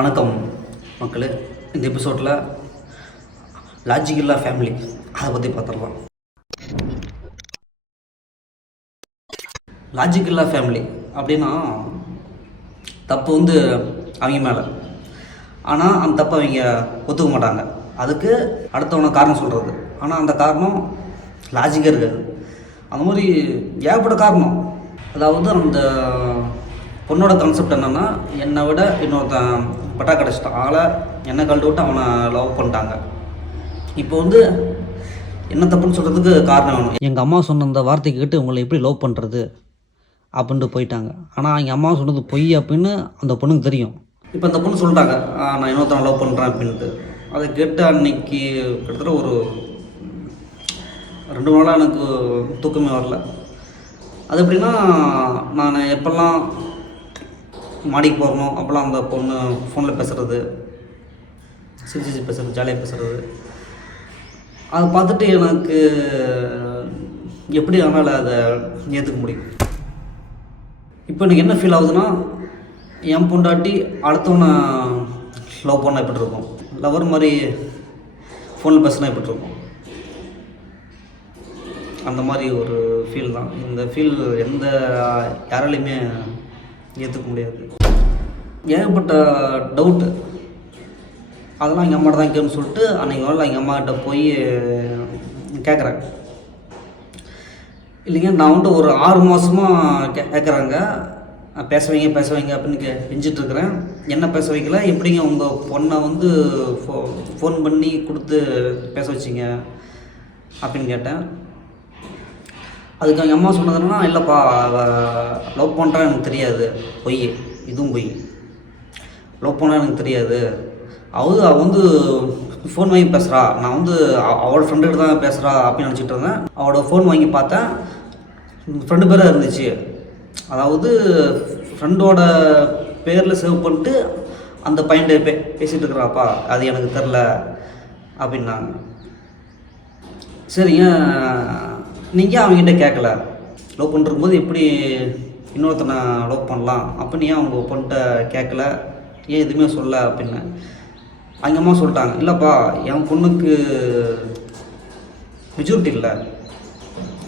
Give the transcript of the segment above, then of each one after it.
வணக்கம் மக்களே. இந்த எபிசோடில் லாஜிக் இல்லா ஃபேமிலி அதை பற்றி பார்த்துடலாம். லாஜிக் இல்லா ஃபேமிலி அப்படின்னா தப்பு அவங்க மேலே, ஆனால் அந்த தப்பை அவங்க ஒத்துக்க மாட்டாங்க. அதுக்கு அடுத்தவனை காரணம் சொல்கிறது, ஆனால் அந்த காரணம் லாஜிக்காக இருக்காது. அந்த மாதிரி ஏகப்பட்ட காரணம். அதாவது அந்த பொண்ணோட கான்செப்ட் என்னென்னா, என்னை விட இன்னொருத்தன் பட்டா கிடச்சிட்டான், ஆளை என்னை கழட்டு விட்டு அவனை லவ் பண்ணிட்டாங்க. இப்போ என்ன தப்புன்னு சொல்கிறதுக்கு காரணம் வேணும். எங்கள் அம்மா சொன்ன அந்த வார்த்தை கேட்டு உங்களை எப்படி லவ் பண்ணுறது அப்படின்ட்டு போயிட்டாங்க. ஆனால் எங்கள் அம்மா சொன்னது பொய் அப்படின்னு அந்த பொண்ணுக்கு தெரியும். இப்போ அந்த பொண்ணு சொல்லிட்டாங்க, நான் இன்னொருத்தனை லவ் பண்ணுறேன் அப்படின்ட்டு. அதை கேட்டு அன்னைக்கு கிட்டத்தட்ட ஒரு 2 நாளாக எனக்கு தூக்கமே வரல. அது எப்படின்னா, நான் எப்போல்லாம் மாடிக்கு போகணும் அப்போல்லாம் அந்த பொண்ணு ஃபோனில் பேசுகிறது, சிரிச்சு பேசுகிறது, ஜாலியாக பேசுகிறது, அதை பார்த்துட்டு எனக்கு எப்படி அதனால் அதை ஏற்றுக்க முடியும். இப்போ எனக்கு என்ன ஃபீல் ஆகுதுன்னா, என் பொண்டாட்டி அடுத்தவனை லவ் பண்ணால் எப்படி இருக்கும், லவர் மாதிரி ஃபோனில் பேசினா எப்படி இருக்கும், அந்த மாதிரி ஒரு ஃபீல் தான். இந்த ஃபீல் யாராலையுமே ஏற்றுக்க முடியாது. ஏகப்பட்ட டவுட்டு, அதெல்லாம் எங்கள் அம்மாட்ட தான் கேட்கணும்னு சொல்லிட்டு அன்றைக்கி நாள் எங்கள் அம்மாக்கிட்ட போய் கேட்குறேன். இல்லைங்க, நான் ஒரு 6 மாதமாக கேட்குறாங்க, பேச வைங்க அப்படின்னு கெஞ்சிட்ருக்கிறேன். என்ன பேச வைக்கல, எப்படிங்க உங்கள் பொண்ணை ஃபோன் பண்ணி கொடுத்து பேச வச்சிங்க அப்படின்னு கேட்டேன். அதுக்கு எங்கள் அம்மா சொன்னது என்னன்னா, இல்லைப்பா லவ் பண்ணுறா எனக்கு தெரியாது, பொய், இதுவும் பொய், லவ் பண்ணா எனக்கு தெரியாது, அவள் ஃபோன் வாங்கி பேசுகிறா, நான் அவளோட ஃப்ரெண்டுகிட்ட தான் பேசுகிறா அப்படின்னு நினச்சிட்டு இருந்தேன். அவளோட ஃபோன் வாங்கி பார்த்தேன், ஃப்ரெண்டு பேராக இருந்துச்சு. அதாவது ஃப்ரெண்டோட பேரில் சேவ் பண்ணிட்டு அந்த பையன்கிட்ட பேசிகிட்டு இருக்கிறாப்பா, அது எனக்கு தெரில அப்படின்னாங்க. சரிங்க, நீங்கள் அவங்ககிட்ட கேட்கல, லவ் பண்ணிருக்கும்போது எப்படி இன்னொருத்தனை லவ் பண்ணலாம் அப்படின்னு ஏன் அவங்க பொண்ணிட்ட கேட்கல, ஏன் எதுவுமே சொல்ல அப்படின்னு. அவங்க அம்மா சொல்லிட்டாங்க, இல்லைப்பா என் பொண்ணுக்கு மெச்சூரிட்டி இல்லை,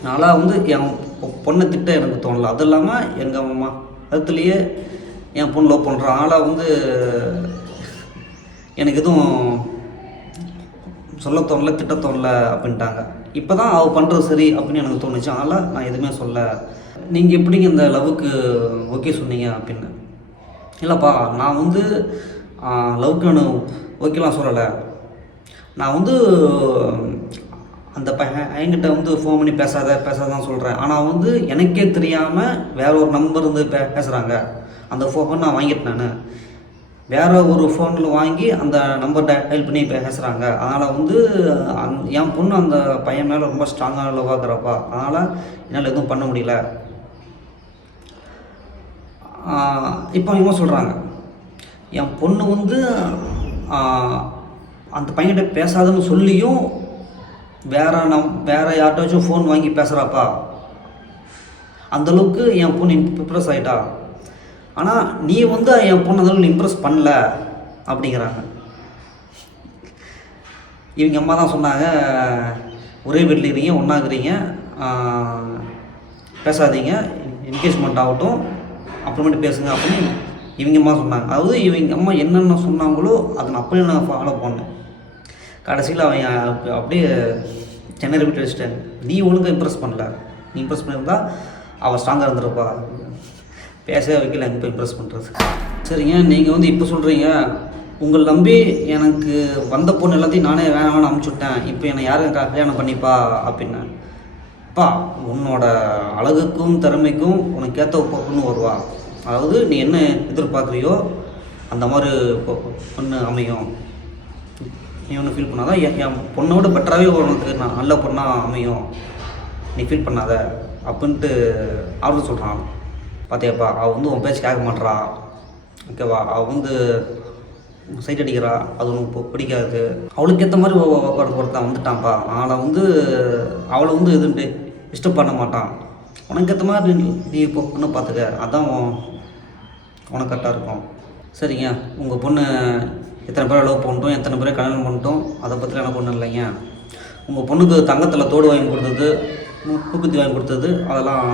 அதனால் என் பொண்ணை திட்ட எனக்கு தோணலை. அது இல்லாமல் எங்கள் அம்மா அதுலேயே என் பொண்ணு லவ் பண்ணுறான், அதனால் எனக்கு எதுவும் சொல்ல தோணலை, திட்ட தோணலை அப்படின்ட்டாங்க. இப்போ தான் அவள் பண்ணுறது சரி அப்படின்னு எனக்கு தோணுச்சு, அதனால் நான் எதுவுமே சொல்ல. நீங்கள் எப்படிங்க இந்த லவ்வுக்கு ஓகே சொன்னீங்க அப்படின்னு. இல்லைப்பா, நான் லவ்க்கு நான் ஓகேலாம் சொல்லலை, நான் அந்த பையன்கிட்ட ஃபோன் பண்ணி பேசாதான் சொல்கிறேன். ஆனால் எனக்கே தெரியாமல் வேற ஒரு நம்பர் பேசுகிறாங்க, அந்த ஃபோன் நான் வாங்கிட்டேன், நான் வேறு ஒரு ஃபோனில் வாங்கி அந்த நம்பர் டயல் பண்ணி பேசுகிறாங்க. அதனால் என் பொண்ணு அந்த பையன் மேலே ரொம்ப ஸ்ட்ராங்காக லவ் ஆகுறப்பா, அதனால் என்னால் எதுவும் பண்ண முடியல. இப்போ இவங்க சொல்கிறாங்க, என் பொண்ணு அந்த பையன்கிட்ட பேசாதுன்னு சொல்லியும் வேறு யார்ட்டாச்சும் ஃபோன் வாங்கி பேசுகிறாப்பா, அந்தளவுக்கு என் பொண்ணு இம்ப்ரெஸ் ஆகிட்டா. ஆனால் நீ என் பொண்ணு அந்தளவுக்கு இம்ப்ரெஸ் பண்ணல அப்படிங்கிறாங்க. இவங்க அம்மா தான் சொன்னாங்க, ஒரே வீட்டில் இருக்கீங்க, ஒன்றாக்குறீங்க, பேசாதீங்க, என்கேஜ்மெண்ட் ஆகட்டும் அப்புறமேட்டு பேசுங்க அப்படின்னு இவங்க அம்மா சொன்னாங்க. அதாவது இவங்க அம்மா என்னென்ன சொன்னாங்களோ அதை நான் அப்படியே நான் ஃபாலோ பண்ணேன். கடைசியில் அவங்க அப்படியே சென்னை விட்டு வச்சுட்டேன். நீ ஒழுங்காக இம்ப்ரெஸ் பண்ணல, நீ இம்ப்ரெஸ் பண்ணியிருந்தா அவள் ஸ்ட்ராங்காக இருந்துருப்பா, பேசவே வைக்கல, எங்கே போய் இம்ப்ரெஸ் பண்ணுறது. சரிங்க, நீங்கள் இப்போ சொல்கிறீங்க, உங்களை நம்பி எனக்கு வந்த பொண்ணு எல்லாத்தையும் நானே வேணாம் அனுப்பிச்சுட்டேன், இப்போ என்னை யாரும் கல்யாணம் பண்ணிப்பா அப்படின்னு. அப்பா, உன்னோட அழகுக்கும் திறமைக்கும் உனக்கு ஏற்ற பொண்ணு வருவா, அதாவது நீ என்ன எதிர்பார்க்குறியோ அந்த மாதிரி பொண்ணு அமையும், நீ ஒன்று ஃபீல் பண்ணாதான் என் பொண்ணோட பெட்டராகவே உனக்கு நான் நல்ல பொண்ணாக அமையும், நீ ஃபீல் பண்ணாத அப்படின்ட்டு ஆர்டர் சொல்கிறான். பார்த்தியாப்பா, அவள் உன் பேச்சு கேட்க மாட்றா, ஓகேவா, அவள் சைட் அடிக்கிறா, அது உனக்கு பிடிக்காது, அவளுக்கு ஏற்ற மாதிரி ஒருத்தன் வந்துட்டான்ப்பா, அதனால் அவளை எதுன்ட்டு டிஸ்டர்ப் பண்ண மாட்டான், உனக்கு ஏற்ற மாதிரி நீ இப்போ பொண்ணு பார்த்துக்க, அதான் உனக்கு கரெக்டாக இருக்கும். சரிங்க, உங்கள் பொண்ணு எத்தனை பேரை லவ் பண்ணிட்டோம், எத்தனை பேரை கல்யாணம் பண்ணிட்டோம், அதை பற்றிலாம் எனக்கு ஒன்றும் இல்லைங்க. உங்கள் பொண்ணுக்கு தங்கத்தில் தோடு வாங்கி கொடுத்தது, மூக்குத்தி வாங்கி கொடுத்தது, அதெல்லாம்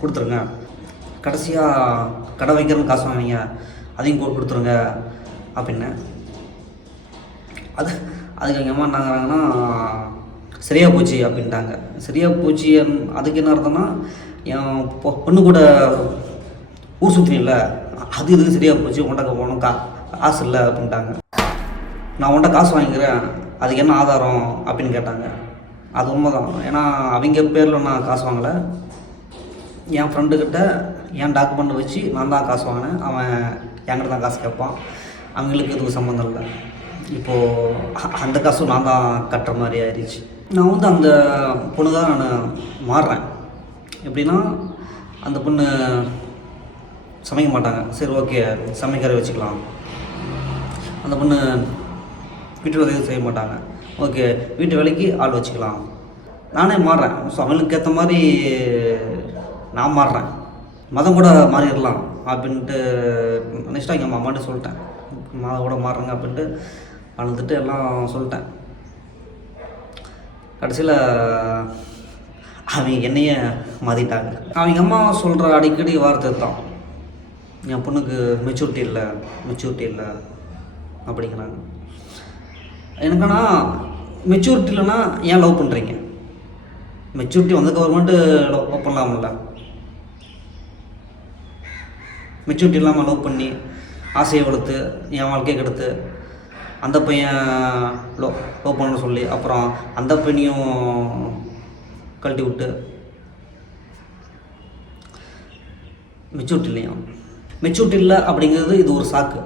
கொடுத்துருங்க. கடைசியாக கடை வைக்கிறதுன்னு காசு வாங்கினீங்க, அதையும் கொடுத்துருங்க அப்படின்னு. அதுக்கு எங்கள் அம்மா என்னாங்கிறாங்கன்னா, சரியாக போச்சு அப்படின்ட்டாங்க. சரியாக போச்சு அதுக்கு என்ன அர்த்தம்னா, என் பொண்ணு கூட ஊர் சுற்றி இல்லை, அது இது சரியாக போச்சு, உன்கிட்ட போகணும் காசு இல்லை அப்படின்ட்டாங்க. நான் உன்கிட்ட காசு வாங்கிக்கிறேன், அதுக்கு என்ன ஆதாரம் அப்படின்னு கேட்டாங்க. அது உண்மைதான். ஏன்னா அவங்க பேரில் நான் காசு வாங்கலை, என் ஃப்ரெண்டுக்கிட்ட என் டாக்குமெண்ட் வச்சு நான் தான் காசு வாங்கினேன். அவன் என்கிட்ட தான் காசு கேட்பான், அவங்களுக்கு இதுக்கு சம்மந்தம் இல்லை. இப்போது அந்த காசும் நான் தான் கட்டுற மாதிரி ஆயிடுச்சு. நான் வந்து அந்த பொண்ணு தான் நான் மாறுறேன். எப்படின்னா, அந்த பொண்ணு சமைக்க மாட்டாங்க, சரி ஓகே சமைக்கிற வச்சுக்கலாம். அந்த பொண்ணு வீட்டு வேலை எதுவும் செய்ய மாட்டாங்க, ஓகே வீட்டு வேலைக்கு ஆள் வச்சுக்கலாம். நானே மாறுறேன். ஸோ அவங்களுக்கு ஏற்ற மாதிரி நான் மாறுறேன். மதம் கூட மாறிடலாம் அப்படின்ட்டு நினச்சிட்டு எங்கள் அம்மாட்ட சொல்லிட்டேன், மதம் கூட மாறுறேங்க அப்படின்ட்டு அழுதுட்டு எல்லாம் சொல்லிட்டேன். கடைசியில் அவங்க என்னையே மாற்றிட்டாங்க. அவங்க அம்மா சொல்கிற அடிக்கடி வார்த்தை தான், என் பொண்ணுக்கு மெச்சூரிட்டி இல்லை அப்படிங்கிறாங்க. எனக்குன்னா மெச்சூரிட்டி இல்லைன்னா ஏன் லவ் பண்ணுறீங்க? மெச்சூரிட்டி வந்த கவர்மெண்ட்டு லவ் பண்ணலாம்ல. மெச்சூரிட்டி இல்லாமல் லவ் பண்ணி ஆசையை வளர்த்து என் வாழ்க்கையை கெடுத்து அந்த பையன் லவ் பண்ண சொல்லி அப்புறம் அந்த பையனையும் கழட்டி விட்டு மெச்சூரிட்டி இல்லையா? மெச்சூரிட்டி இல்லை அப்படிங்கிறது இது ஒரு சாக்கு.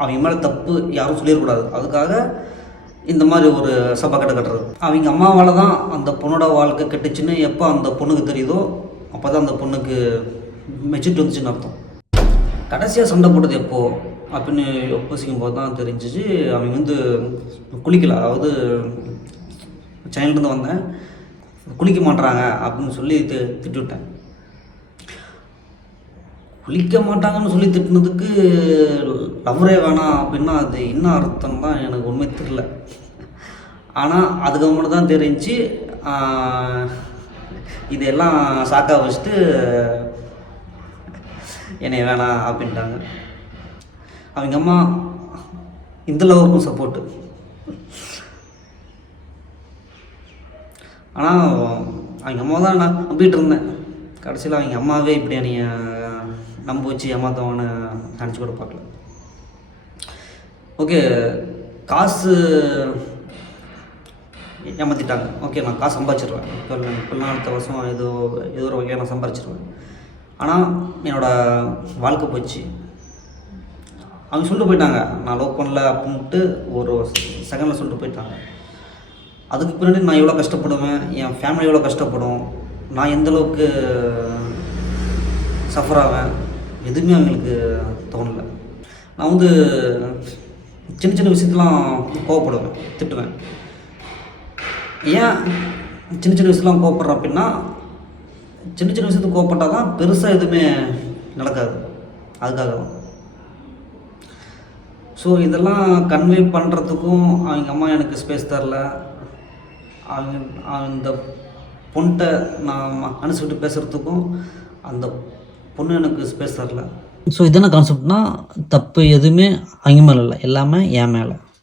அவங்க மேலே தப்பு யாரும் சொல்லிடக்கூடாது, அதுக்காக இந்த மாதிரி ஒரு சபக்கட்டை கட்டுறது. அவங்க அம்மாவால் தான் அந்த பொண்ணோட வாழ்க்கை கெட்டுச்சுன்னு எப்போ அந்த பொண்ணுக்கு தெரியுதோ அப்போ தான் அந்த பொண்ணுக்கு மெச்சூரிட்டி வந்துச்சுன்னு அர்த்தம். கடைசியாக சண்டை போட்டது எப்போது அப்படின்னு யோசிக்கும் போது தான் தெரிஞ்சிச்சு, அவங்க வந்து குளிக்கல. அதாவது சென்னையிலேருந்து வந்தேன், குளிக்க மாட்டுறாங்க அப்படின்னு சொல்லி திட்டுவிட்டேன். குளிக்க மாட்டாங்கன்னு சொல்லி திட்டினதுக்கு லவ்வரே வேணாம் அப்படின்னா அது என்ன அர்த்தம் தான் எனக்கு உண்மை தெரியல. ஆனால் அதுக்கப்புறம் தான் தெரிஞ்சு இதெல்லாம் சாக்காக வச்சுட்டு என்னை வேணாம் அப்படின்ட்டாங்க. அவங்க அம்மா இந்த லவருக்கும் சப்போர்ட்டு. ஆனால் அவங்க அம்மா தான் நான் நம்பிட்டு இருந்தேன். கடைசியில் அவங்க அம்மாவே இப்படி என்னைய நம்ப வச்சு ஏமாத்தவன்னு நினச்சி கூட பார்க்கல. ஓகே, காசு ஏமாற்றிட்டாங்க, ஓகே நான் காசு சம்பாதிச்சிடுவேன், இப்போல்லாம் அடுத்த வருஷம் ஏதோ ஒரு வகையாக நான் சம்பாதிச்சிடுவேன். ஆனால் என்னோடய வாழ்க்கை போச்சு. அவங்க சொல்லிட்டு போயிட்டாங்க, நான் லவ் பண்ணல அப்படின்ட்டு ஒரு செகண்டில் சொல்லிட்டு போயிட்டாங்க. அதுக்கு பின்னாடி நான் எவ்வளோ கஷ்டப்படுவேன், என் ஃபேமிலி எவ்வளோ கஷ்டப்படும், நான் எந்தளவுக்கு சஃபர் ஆவேன், எதுவுமே அவங்களுக்கு தோணலை. நான் வந்து சின்ன சின்ன விஷயத்தெலாம் கோவப்படுவேன், திட்டுவேன். ஏன் சின்ன சின்ன விஷயத்தெலாம் கோவப்படுறேன் அப்படின்னா, சின்ன சின்ன விஷயத்துக்கு கோவப்பட்டால் தான் பெருசாக எதுவுமே நடக்காது, அதுக்காக தான். ஸோ இதெல்லாம் கன்வே பண்ணுறதுக்கும் அவங்க அம்மா எனக்கு ஸ்பேஸ் தரல. அந்த பொண்ணுகிட்ட நான் மனசு விட்டு பேசுகிறதுக்கும் அந்த பொண்ணு எனக்கு ஸ்பேஸ் தரல. ஸோ இது என்ன கான்செப்ட்னா, தப்பு எதுவுமே அவங்க மேலே இல்லை, எல்லாமே என் மேலே.